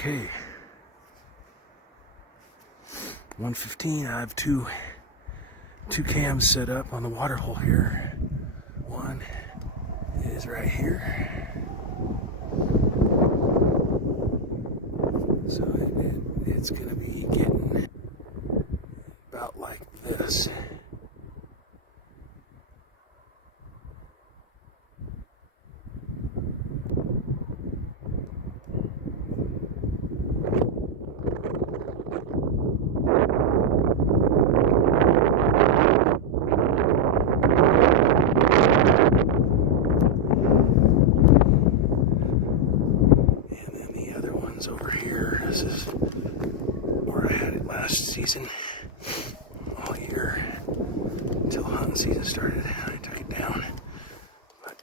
Okay. 1:15. I have two cams set up on the water hole here. One is right here. So it's going to be getting about like this. Over here, this is where I had it last season, all year until hunting season started. I took it down, but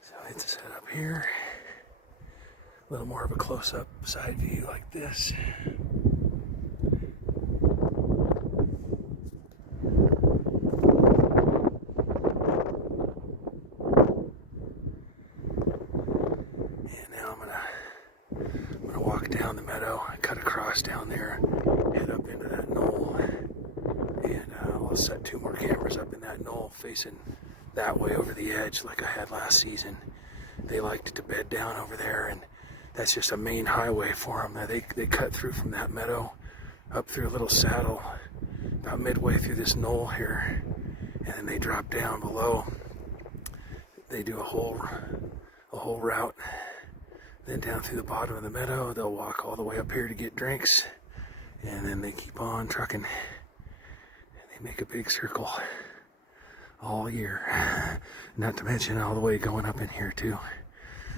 so it's set up here, a little more of a close-up side view like this. Walk down the meadow, cut across down there, head up into that knoll, and I'll set two more cameras up in that knoll facing that way over the edge like I had last season. They liked to bed down over there, and that's just a main highway for them. They cut through from that meadow up through a little saddle about midway through this knoll here, and then they drop down below. They do a whole route. Then down through the bottom of the meadow, they'll walk all the way up here to get drinks, and then they keep on trucking, and they make a big circle all year. Not to mention all the way going up in here too.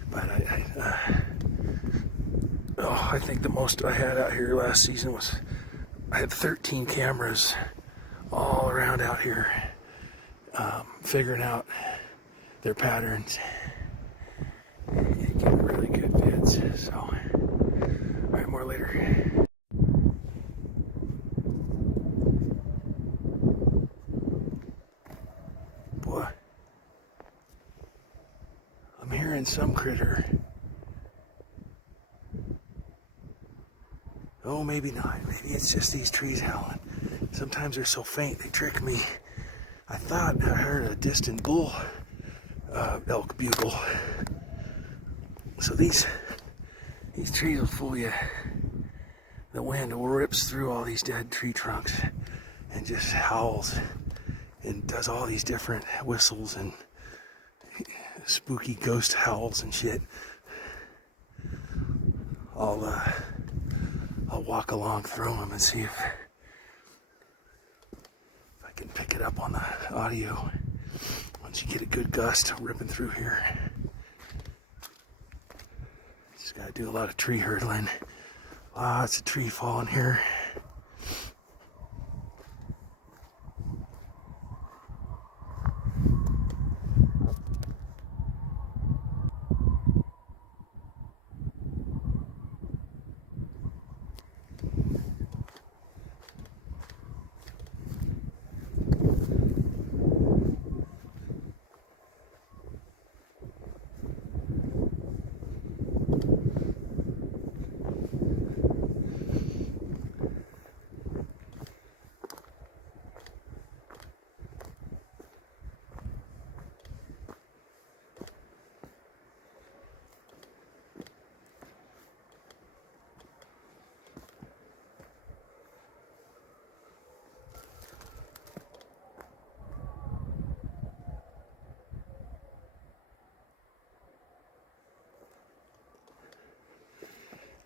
But I think the most I had out here last season was I had 13 cameras all around out here, figuring out their patterns. Getting really good vids, so alright, more later. Boy, I'm hearing some critter. Oh, maybe not. Maybe it's just these trees howling. Sometimes they're so faint they trick me. I thought I heard a distant bull elk bugle. So these trees will fool you. The wind rips through all these dead tree trunks and just howls and does all these different whistles and spooky ghost howls and shit. I'll walk along through them and see if I can pick it up on the audio. Once you get a good gust ripping through here. Just gotta do a lot of tree hurdling. Lots of tree falling here.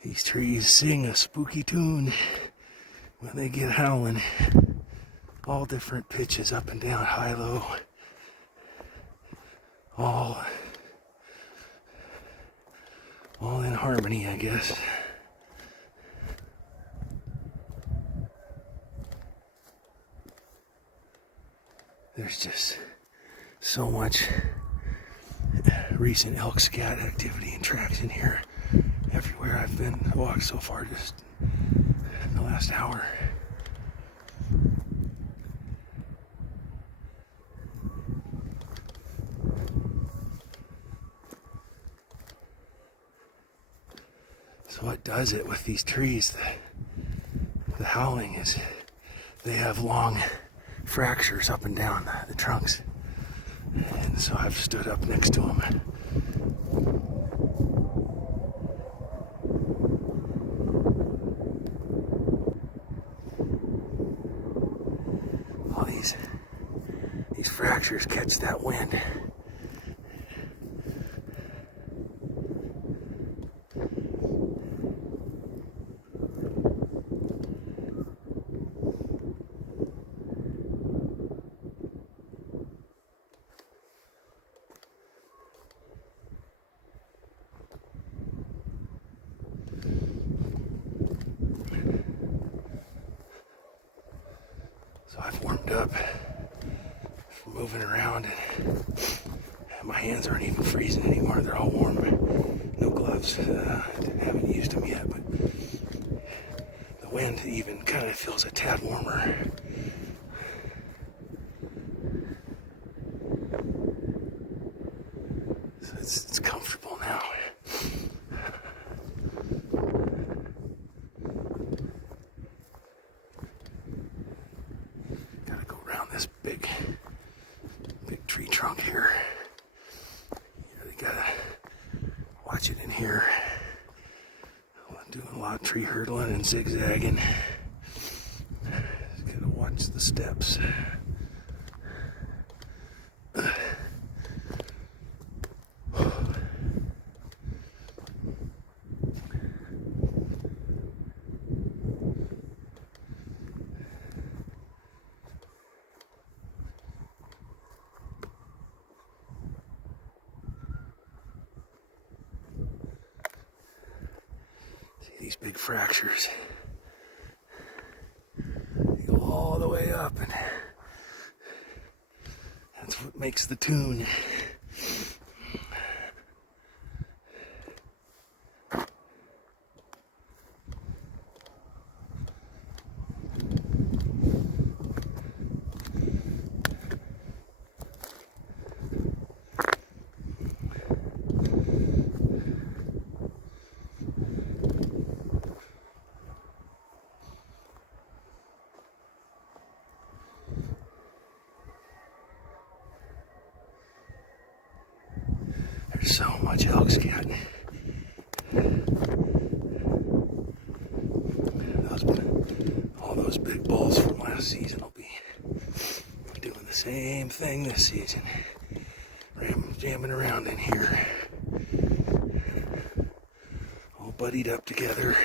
These trees sing a spooky tune when they get howling. All different pitches, up and down, high, low. All in harmony, I guess. There's just so much recent elk scat activity and traction here. Everywhere I've been walked so far just in the last hour. what does it with these trees. The howling is they have long fractures up and down the trunks. And so I've stood up next to them. All these fractures catch that wind. So I've warmed up from moving around, and my hands aren't even freezing anymore. They're all warm. No gloves. Haven't used them yet, but the wind even kind of feels a tad warmer. So it's comfortable now. This big tree trunk here. You gotta watch it in here. I'm doing a lot of tree hurdling and zigzagging. Just gotta watch the steps. These big fractures, they go all the way up, and that's what makes the tune. There's so much elk scat. All those big bulls from last season will be doing the same thing this season. Jamming around in here. All buddied up together.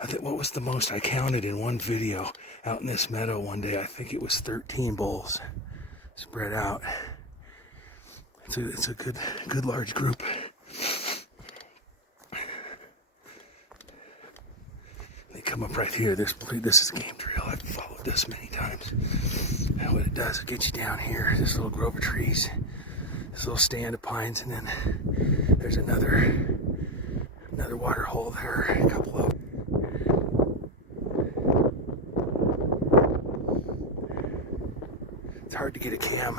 I think what was the most I counted in one video out in this meadow one day? I think it was 13 bulls spread out. It's a good large group. They come up right here. This is a game trail. I've followed this many times. And what it does, it gets you down here. This little grove of trees, this little stand of pines, and then there's another water hole there. A couple of. It's hard to get a cam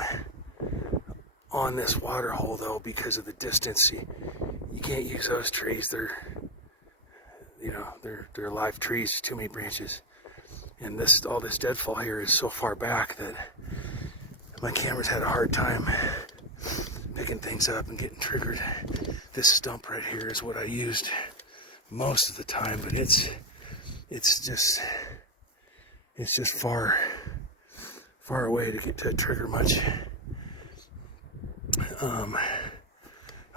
on this water hole though because of the distance. You can't use those trees. They're live trees, too many branches. And all this deadfall here is so far back that my camera's had a hard time picking things up and getting triggered. This stump right here is what I used most of the time, but it's just far away to get to trigger much.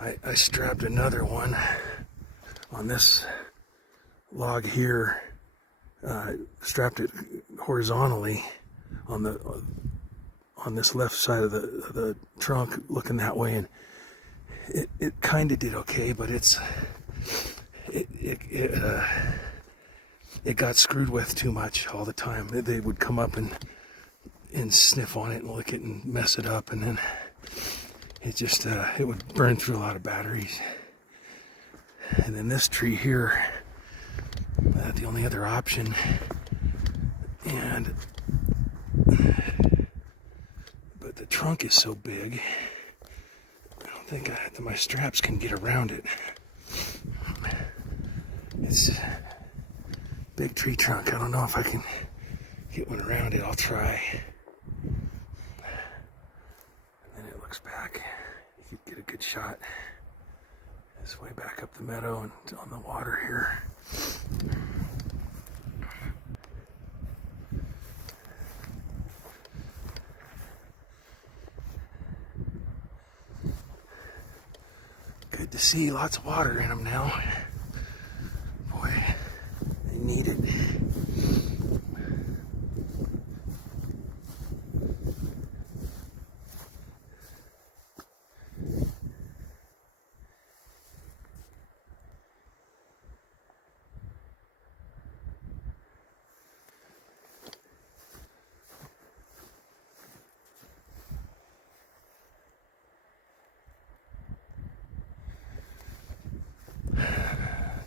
I strapped another one on this log here, strapped it horizontally on this left side of the trunk, looking that way, and it kind of did okay, but it got screwed with too much all the time. They would come up and sniff on it and lick it and mess it up, and then it would burn through a lot of batteries. And then this tree here, the only other option, but the trunk is so big, I don't think my straps can get around it. It's a big tree trunk. I don't know if I can get one around it. I'll try. And then it looks back. You could get a good shot. This way back up the meadow and on the water here. Good to see, lots of water in them now. Boy, they need it.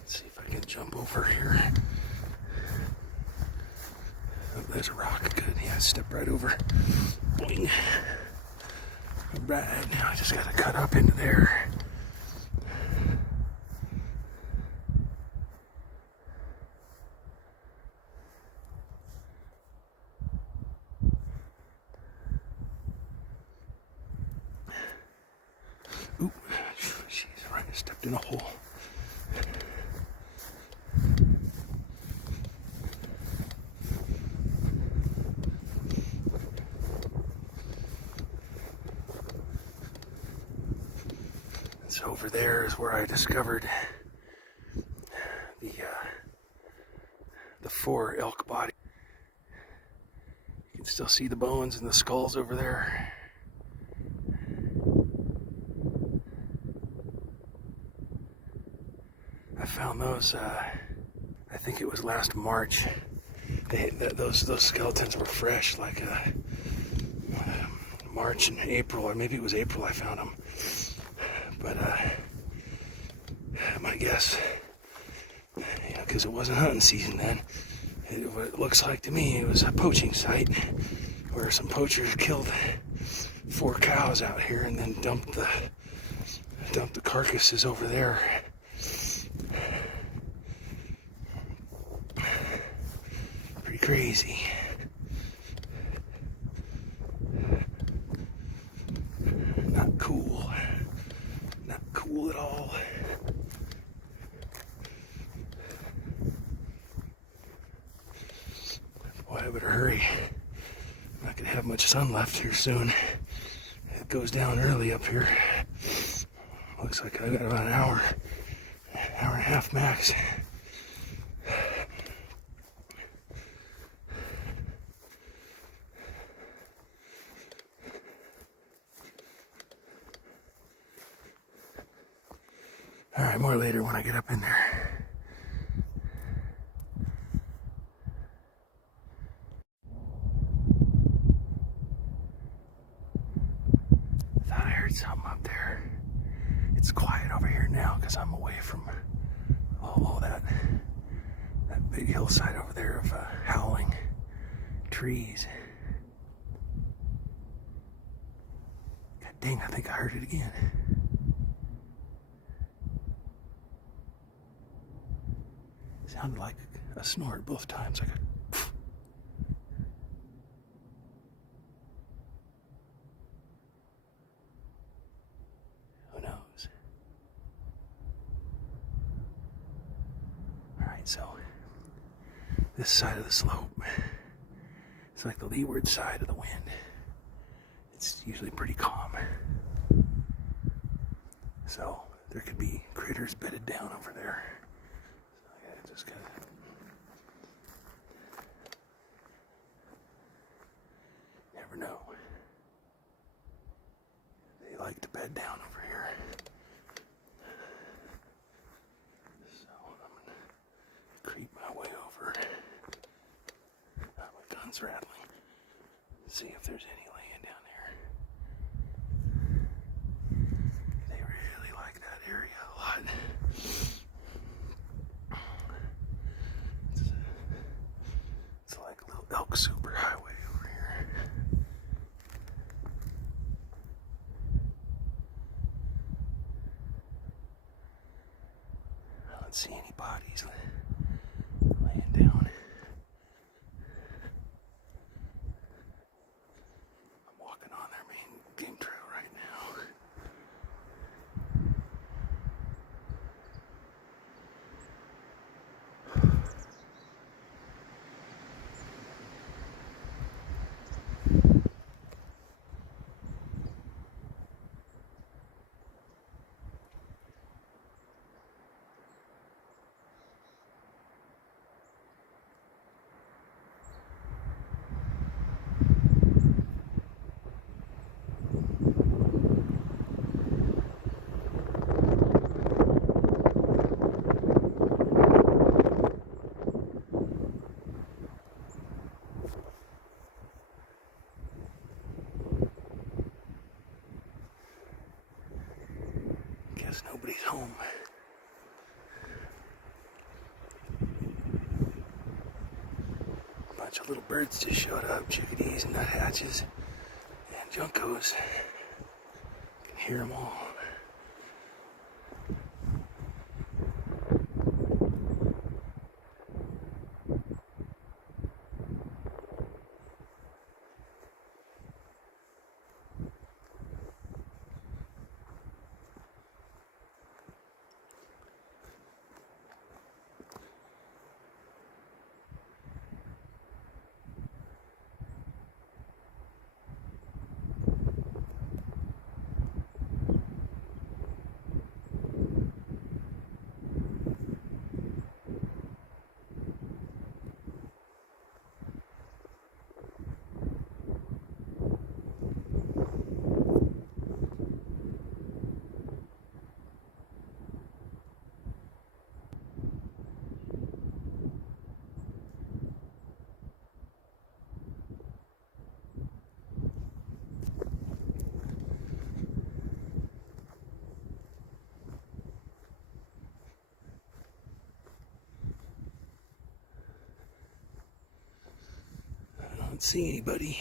Let's see if I can jump over here. Oh, there's a rock. Good. Yeah, step right over. Boing. Right, now I just gotta cut up into there. Oop. Jeez, right, I stepped in a hole. So over there is where I discovered the 4 elk body. You can still see the bones and the skulls over there. I found those, I think it was last March. Those skeletons were fresh, like March and April, or maybe it was April I found them. But my guess, because it wasn't hunting season then, what it looks like to me, it was a poaching site where some poachers killed 4 cows out here and then dumped the carcasses over there. Pretty crazy. Not cool. Not cool at all. Boy, I better hurry. I'm not gonna have much sun left here soon. It goes down early up here. Looks like I got about an hour and a half max. All right, more later when I get up in there. I thought I heard something up there. It's quiet over here now because I'm away from all that big hillside over there of howling trees. God dang, I think I heard it again. Sounded like a snort both times. Who knows? Alright, so this side of the slope, it's like the leeward side of the wind. It's usually pretty calm. So there could be critters bedded down over there. Just gotta never know. They like to bed down over here. So I'm gonna creep my way over. My gun's rattling. See if there's any laying down there. They really like that area a lot. Elk superhighway over here. don't see any bodies laying down. I'm walking on their main game trail right now. Guess nobody's home. A bunch of little birds just showed up, chickadees and nuthatches and juncos. You can hear them all. I don't see anybody.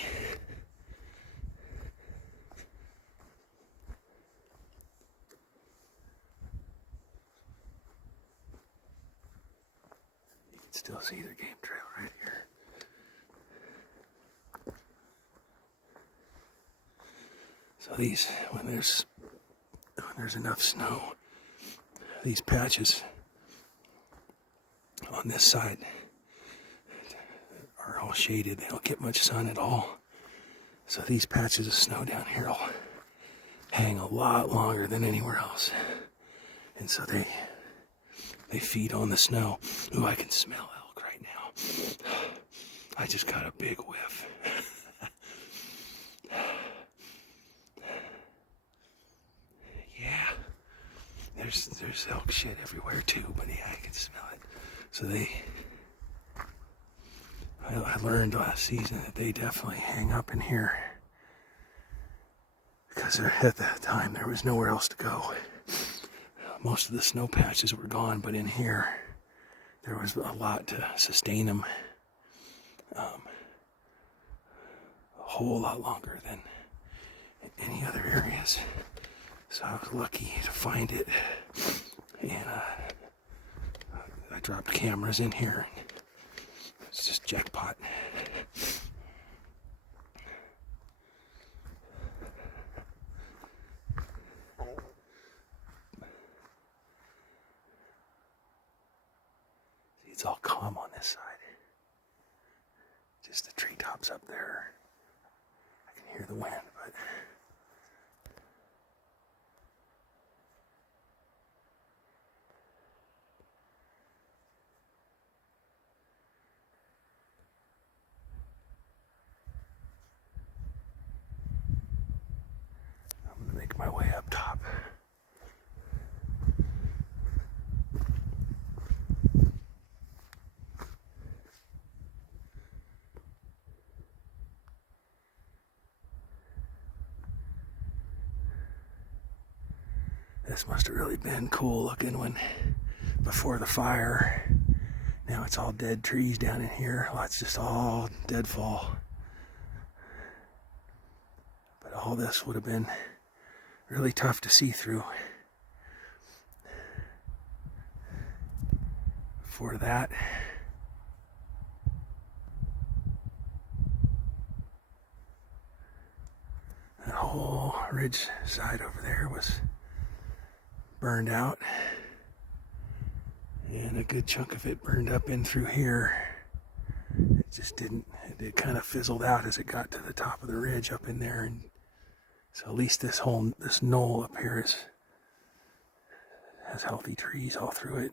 You can still see their game trail right here. So these, when there's enough snow, these patches on this side are all shaded. They don't get much sun at all. So these patches of snow down here will hang a lot longer than anywhere else. And so they feed on the snow. Ooh, I can smell elk right now. I just got a big whiff. Yeah. There's elk shit everywhere too, but yeah, I can smell it. So I learned last season that they definitely hang up in here because at that time there was nowhere else to go. Most of the snow patches were gone, but in here there was a lot to sustain them a whole lot longer than any other areas. So I was lucky to find it, and I dropped cameras in here. It's just jackpot. See, it's all calm on this side. Just the treetops up there. I can hear the wind, but I'm gonna make my way up top. This must have really been cool looking when before the fire. Now it's all dead trees down in here. Well, it's just all deadfall. But all this would have been really tough to see through. before that. That whole ridge side over there was burned out, and a good chunk of it burned up in through here. It just didn't, it kind of fizzled out as it got to the top of the ridge up in there, and so at least this knoll up here has healthy trees all through it.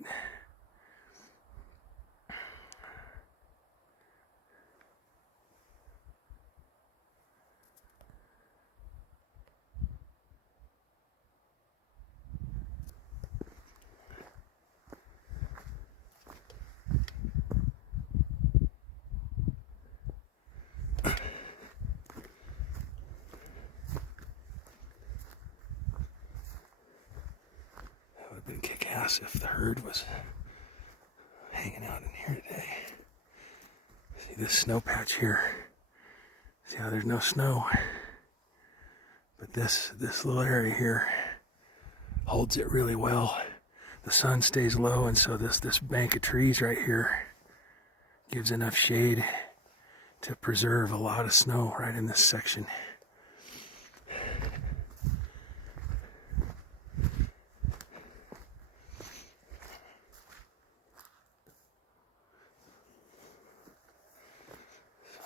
Been kick-ass if the herd was hanging out in here today. See this snow patch here? See how there's no snow? But this little area here holds it really well. The sun stays low, and so this bank of trees right here gives enough shade to preserve a lot of snow right in this section.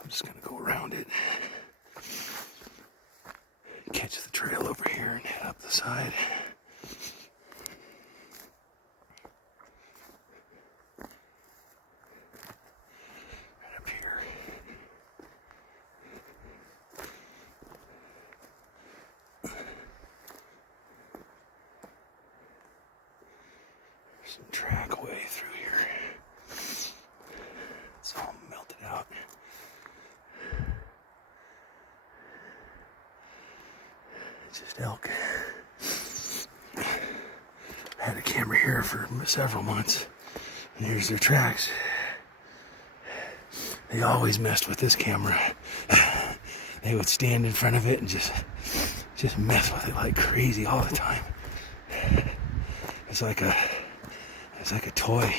I'm just going to go around it, catch the trail over here and head up the side. Right up here. There's some trackway through here. It's all melted out. Just elk. I had a camera here for several months, and here's their tracks. They always messed with this camera. They would stand in front of it and just mess with it like crazy all the time. It's like a toy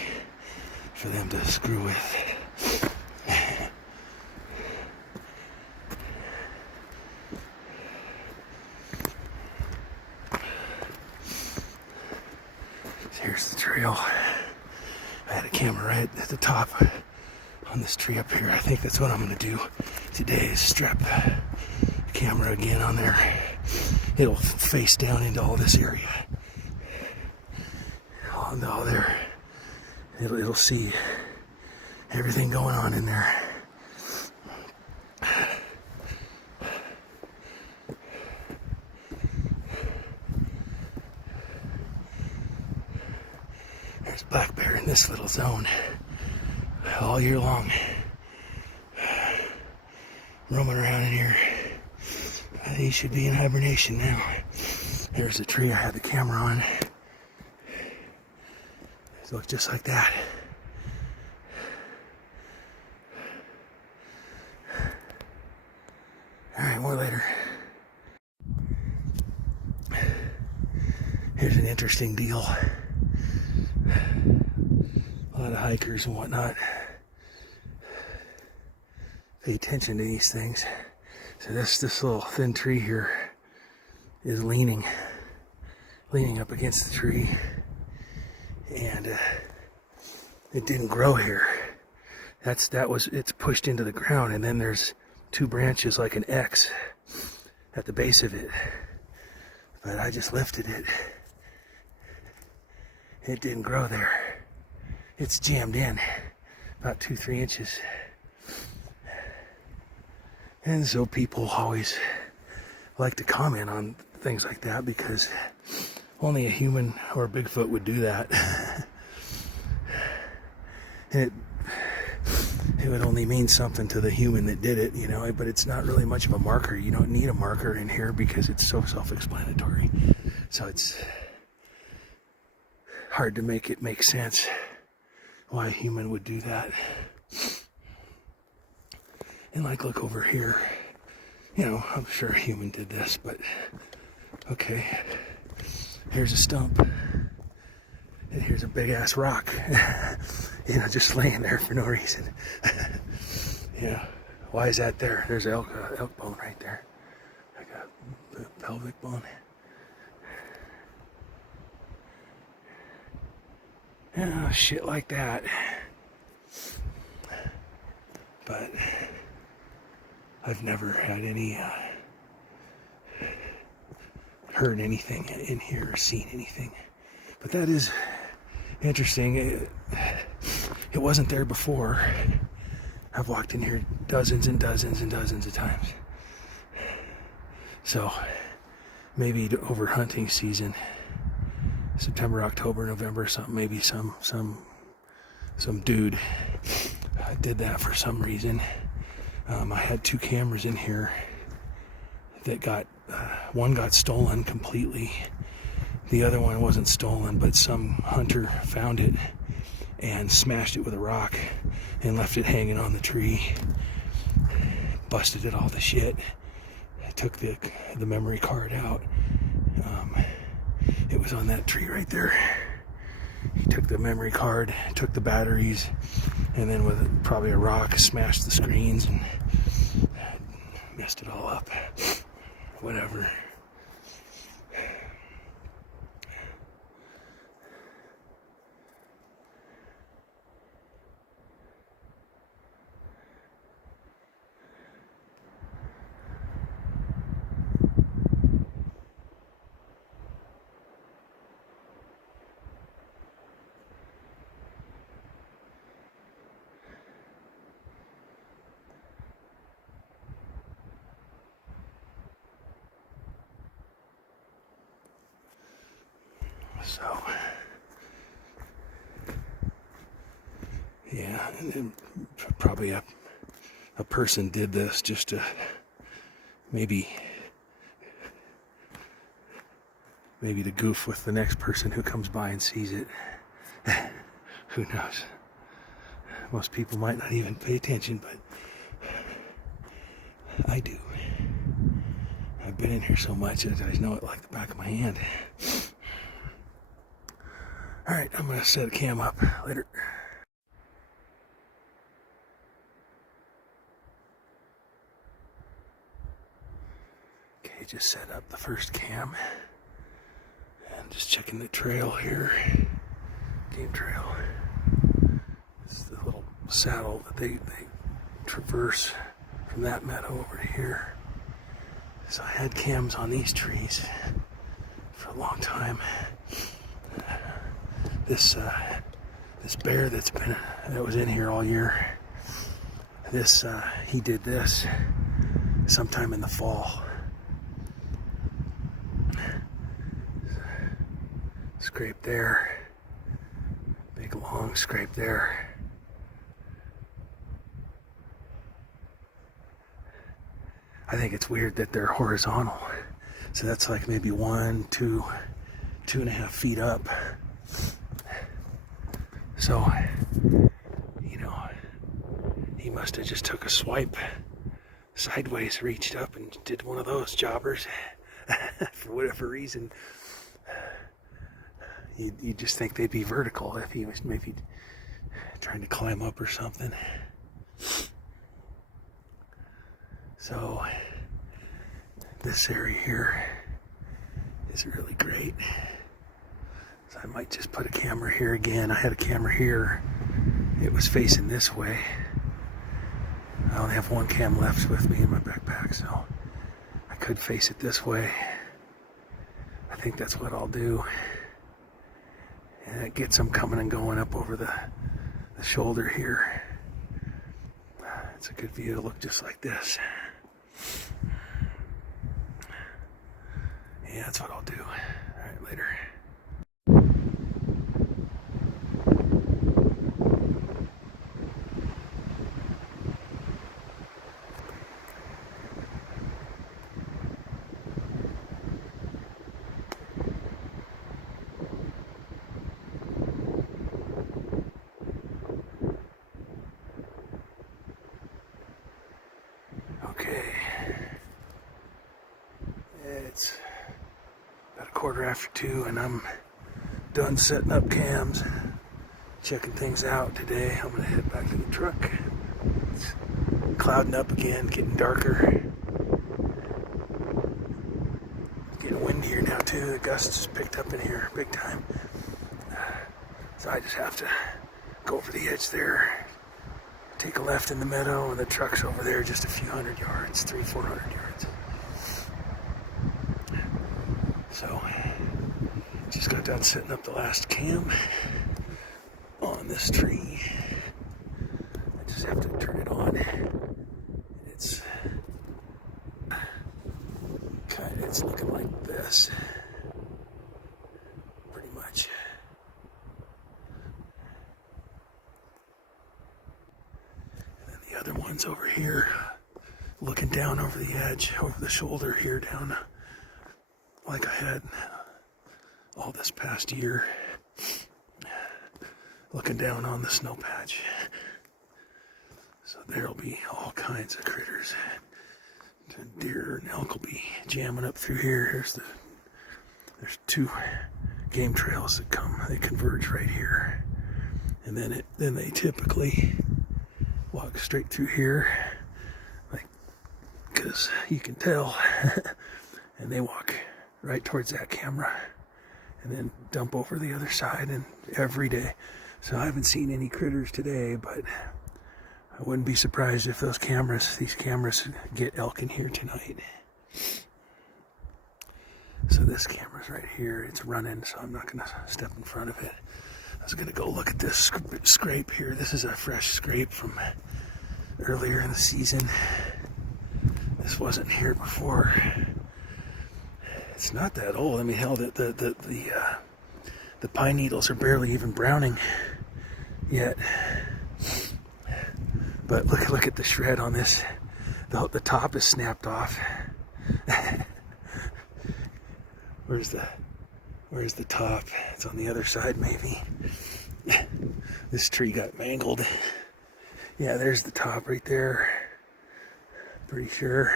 for them to screw with. Here's the trail. I had a camera right at the top on this tree up here. I think that's what I'm going to do today, is strap the camera again on there. It'll face down into all this area. All there. It'll see everything going on in there. There's black bear in this little zone all year long, roaming around in here. He should be in hibernation now. There's the tree I had the camera on. It looks just like that. Alright, more later. Here's an interesting deal. A lot of hikers and whatnot pay attention to these things. So this little thin tree here is leaning up against the tree, and it didn't grow here. It's pushed into the ground, and then there's two branches like an X at the base of it. But I just lifted it. It didn't grow there. It's jammed in about 2-3 inches. And so people always like to comment on things like that, because only a human or a Bigfoot would do that. And it would only mean something to the human that did it, you know, but it's not really much of a marker. You don't need a marker in here because it's so self-explanatory. So it's hard to make it make sense why a human would do that. And like, look over here. You know, I'm sure a human did this, but okay. Here's a stump. And here's a big ass rock, you know, just laying there for no reason. Yeah, why is that there? There's elk bone right there. I got pelvic bone. Yeah, shit like that. But I've never had any heard anything in here or seen anything. But that is interesting. It wasn't there before. I've walked in here dozens and dozens and dozens of times. So maybe over hunting season, September, October, November, something, maybe some dude did that for some reason. I had 2 cameras in here that got, one got stolen completely. The other one wasn't stolen, but some hunter found it and smashed it with a rock and left it hanging on the tree. Busted it all to shit. Took the memory card out. It was on that tree right there. He took the memory card, took the batteries, and then with probably a rock smashed the screens and messed it all up. Whatever. So, yeah, and probably a person did this just to maybe to goof with the next person who comes by and sees it. Who knows? Most people might not even pay attention, but I do. I've been in here so much that I know it like the back of my hand. Alright, I'm going to set a cam up. Later. Okay, just set up the first cam. And just checking the trail here. Game trail. It's the little saddle that they traverse from that meadow over to here. So I had cams on these trees for a long time. This bear that was in here all year. He did this sometime in the fall. Scrape there, big long scrape there. I think it's weird that they're horizontal. So that's like maybe 1, 2, 2.5 feet up. So, you know, he must have just took a swipe sideways, reached up and did one of those jobbers for whatever reason. You'd just think they'd be vertical if he was maybe trying to climb up or something. So, this area here is really great. So I might just put a camera here again. I had a camera here. It was facing this way. I only have one cam left with me in my backpack, so I could face it this way. I think that's what I'll do. And it gets them coming and going up over the shoulder here. It's a good view to look just like this. Yeah, that's what I'll do. All right, later. Okay. It's about 2:15, and I'm done setting up cams, checking things out today. I'm gonna head back to the truck. It's clouding up again, getting darker. Getting windier now too. The gusts just picked up in here big time. So I just have to go over the edge there, take a left in the meadow, and the truck's over there just a few hundred yards, 300-400 yards. So, just got done setting up the last cam on this tree. I just have to turn it on. It's looking like this, pretty much. And then the other one's over here, looking down over the edge, over the shoulder here, down like I had all this past year, looking down on the snow patch. So there'll be all kinds of critters. Deer and elk will be jamming up through here. There's two game trails that they converge right here, and then they typically walk straight through here, like, because you can tell, and they walk right towards that camera, and then dump over the other side, and every day. So I haven't seen any critters today, but I wouldn't be surprised if these cameras get elk in here tonight. So this camera's right here, it's running, so I'm not gonna step in front of it. I was gonna go look at this scrape here. This is a fresh scrape from earlier in the season. This wasn't here before. It's not that old. I mean, hell, the pine needles are barely even browning yet. But look at the shred on this. The top is snapped off. Where's the top? It's on the other side, maybe. This tree got mangled. Yeah, there's the top right there. Pretty sure.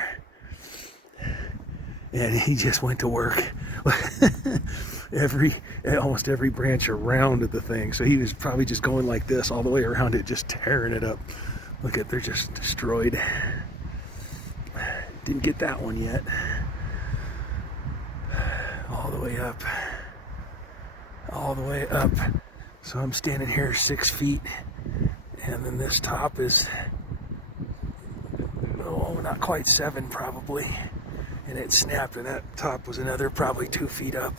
And he just went to work. Almost every branch around the thing. So he was probably just going like this all the way around it, just tearing it up. Look at, they're just destroyed. Didn't get that one yet. All the way up. All the way up. So I'm standing here 6 feet, and then this top is, oh, not quite 7 probably. And it snapped, and that top was another probably 2 feet up.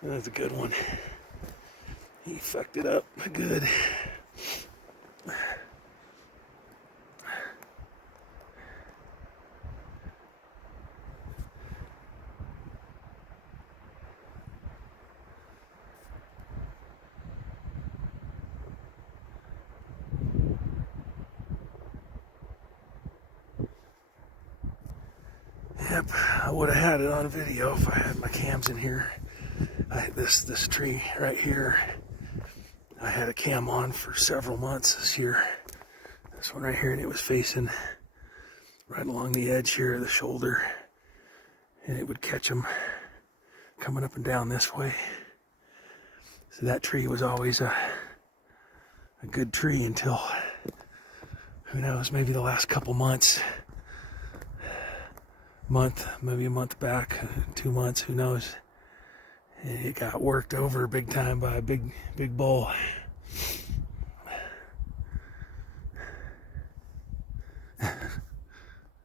That's a good one. He fucked it up good. Yep, I would have had it on video if I had my cams in here. This tree right here, I had a cam on for several months this year. This one right here, and it was facing right along the edge here of the shoulder, and it would catch them coming up and down this way. So that tree was always a good tree until, who knows, maybe the last couple months. Maybe a month back, 2 months, who knows. And it got worked over big time by a big bull.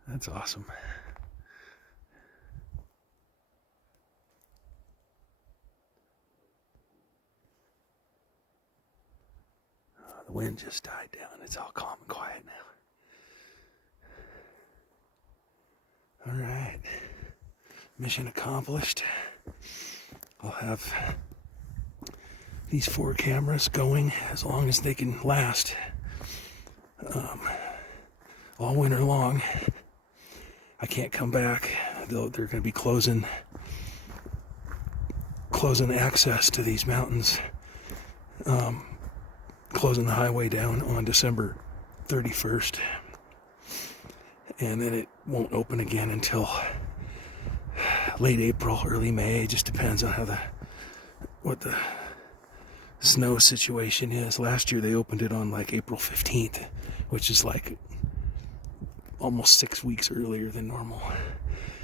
That's awesome. The wind just died down. It's all calm and quiet now. All right, mission accomplished. I'll have these 4 cameras going as long as they can last, all winter long. I can't come back. They're going to be closing access to these mountains, closing the highway down on December 31st. And then it won't open again until late April, early May. It just depends on what the snow situation is. Last year they opened it on like April 15th, which is like almost 6 weeks earlier than normal.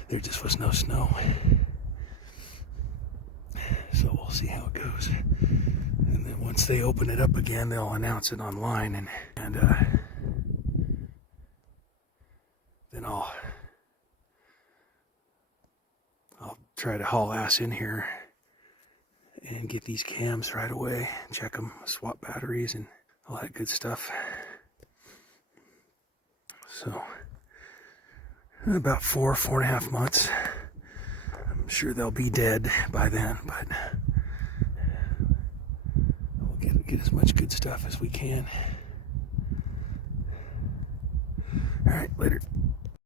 There just was no snow. So we'll see how it goes. And then once they open it up again, they'll announce it online, and then I'll try to haul ass in here and get these cams right away, check them, swap batteries, and all that good stuff. So, about 4.5 months. I'm sure they'll be dead by then, but we'll get as much good stuff as we can. All right, later.